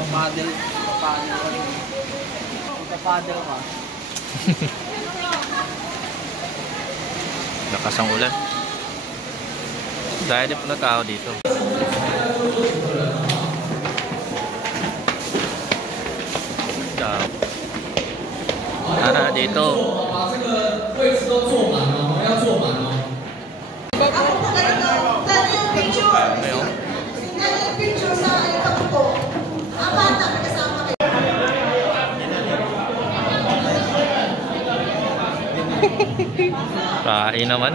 Papadel ka. Lakas ang ulan. Dahil po na tao dito. Tara dito. Kain naman.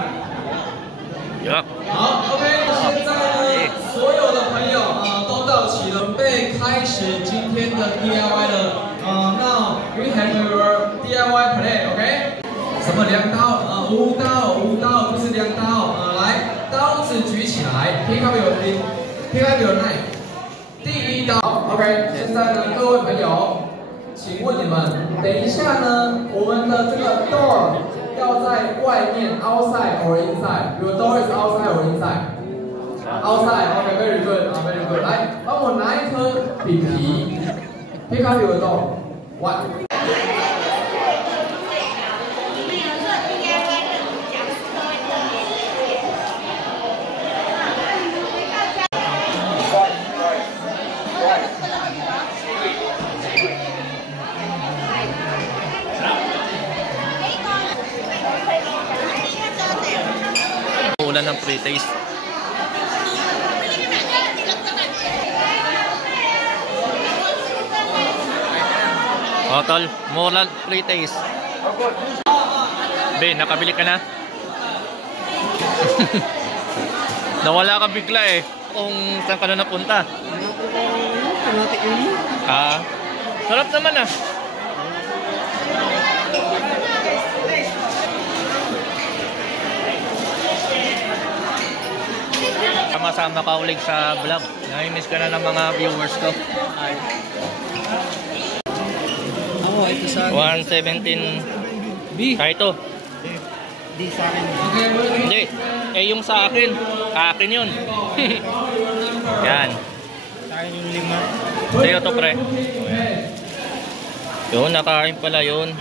Yup. 好 ，OK， 现在所有的朋友都到齐了，准备开始今天的 DIY 了。那 we have your DIY play，OK？ 什么量刀？无刀，不是量刀。来，刀子举起来 ，pick up your knife。第一刀 ，OK。现在呢，各位朋友，请问你们，等一下呢，我们的这个 door。 要在外面 outside or inside? Your door is outside or inside? Outside. Okay, very good. Very good. 来，帮我拿一颗饼皮。Pick up your door. One. ulan ng pre-taste. O tol, moral pre-taste. Ben, nakabili ka na? Nawala ka bigla eh. Kung saan ka na napunta? Sarap naman ah. Sama-sama ka ulit sa vlog. Nai-miss ka na ng mga viewers ko. Ako, ito sa 117 B. Ito. Di sa akin. Hindi. Eh yung sa akin. Akin yun. Yan. Sa akin yung 5. Sa'yo to pre. Yun, nakain pala yun.